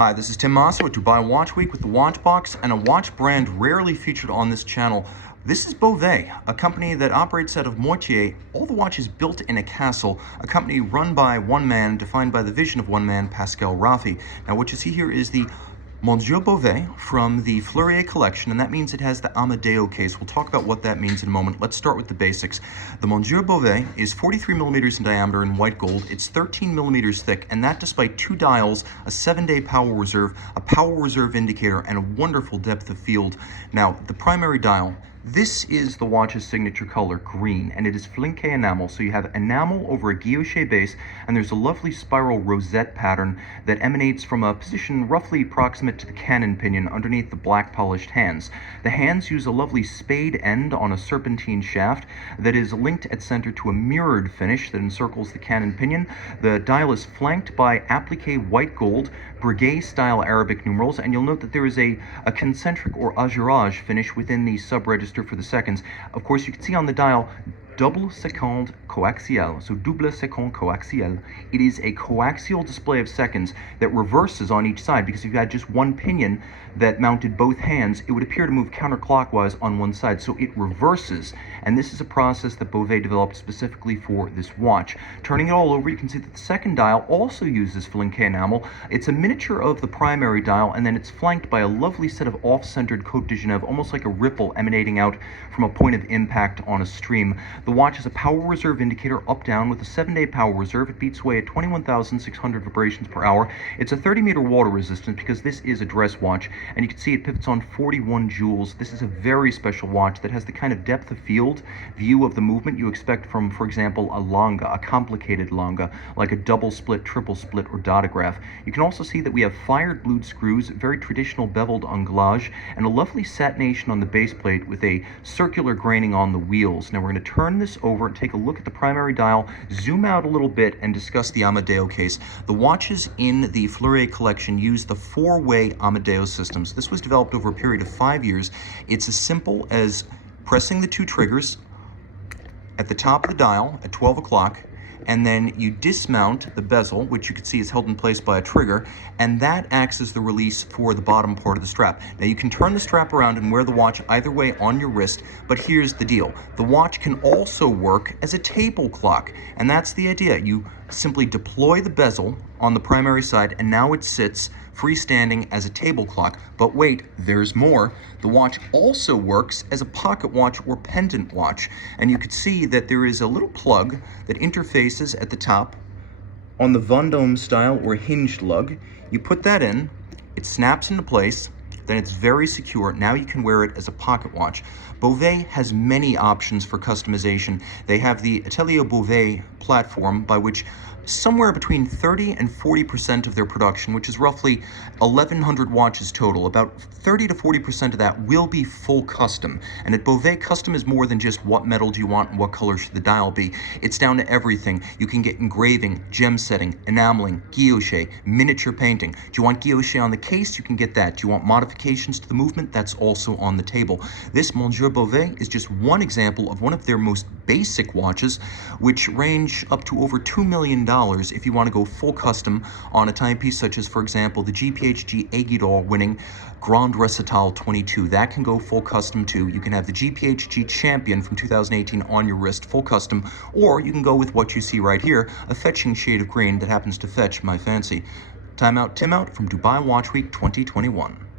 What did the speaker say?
Hi, this is Tim Mosso at Dubai Watch Week with the Watch Box and a watch brand rarely featured on this channel. This is Bovet, a company that operates out of Moitié. All the watches built in a castle, a company run by one man, defined by the vision of one man, Pascal Raffi. Now what you see here is the Monsieur Bovet from the Flinque collection, and that means it has the Amadeo case. We'll talk about what that means in a moment. Let's start with the basics. The Monsieur Bovet is 43 millimeters in diameter in white gold. It's 13 millimeters thick, and that despite two dials, a 7-day power reserve, a power reserve indicator, and a wonderful depth of field. Now, the primary dial, this is the watch's signature color, green, and it is flinque enamel. So you have enamel over a guilloche base, and there's a lovely spiral rosette pattern that emanates from a position roughly proximate to the cannon pinion underneath the black polished hands. The hands use a lovely spade end on a serpentine shaft that is linked at center to a mirrored finish that encircles the cannon pinion. The dial is flanked by applique white gold, brigade-style Arabic numerals, and you'll note that there is a concentric or azurage finish within the sub-register for the seconds. Of course, you can see on the dial double seconde co-axial, so double seconde co-axial. It is a coaxial display of seconds that reverses on each side, because if you had just one pinion that mounted both hands, it would appear to move counterclockwise on one side, so it reverses. And this is a process that Bovet developed specifically for this watch. Turning it all over, you can see that the second dial also uses flinque enamel. It's a miniature of the primary dial, and then it's flanked by a lovely set of off-centered Côte de Genève, almost like a ripple emanating out from a point of impact on a stream. The watch has a power reserve indicator up-down with a 7-day power reserve. It beats away at 21,600 vibrations per hour. It's a 30-meter water resistance because this is a dress watch, and you can see it pivots on 41 jewels. This is a very special watch that has the kind of depth of field view of the movement you expect from, for example, a longa, a complicated longa, like a double split, triple split, or dodograph. You can also see that we have fired blued screws, very traditional beveled anglage, and a lovely satination on the base plate with a circular graining on the wheels. Now we're going to turn this over and take a look at the primary dial, zoom out a little bit, and discuss the Amadeo case. The watches in the Flinque collection use the 4-way Amadeo systems. This was developed over a period of 5 years. It's as simple as pressing the two triggers at the top of the dial at 12 o'clock, and then you dismount the bezel, which you can see is held in place by a trigger, and that acts as the release for the bottom part of the strap. Now you can turn the strap around and wear the watch either way on your wrist, but here's the deal. The watch can also work as a table clock, and that's the idea. You simply deploy the bezel on the primary side, and now it sits freestanding as a table clock. But wait, there's more. The watch also works as a pocket watch or pendant watch, and you can see that there is a little plug that interfaces at the top on the Vendôme style or hinged lug. You put that in, it snaps into place, then it's very secure. Now you can wear it as a pocket watch. Bovet has many options for customization. They have the Atelier Bovet platform, by which somewhere between 30 and 40% of their production, which is roughly 1,100 watches total, about 30 to 40% of that will be full custom. And at Bovet, custom is more than just what metal do you want and what color should the dial be. It's down to everything. You can get engraving, gem setting, enameling, guilloche, miniature painting. Do you want guilloche on the case? You can get that. Do you want modifications to the movement? That's also on the table. This Monsieur Bovet is just one example of one of their most basic watches, which range up to over $2 million if you want to go full custom on a timepiece such as, for example, the GPHG Aiguille winning Grand Recital 22. That can go full custom too. You can have the GPHG Champion from 2018 on your wrist, full custom, or you can go with what you see right here, a fetching shade of green that happens to fetch my fancy. Time out, Tim out from Dubai Watch Week 2021.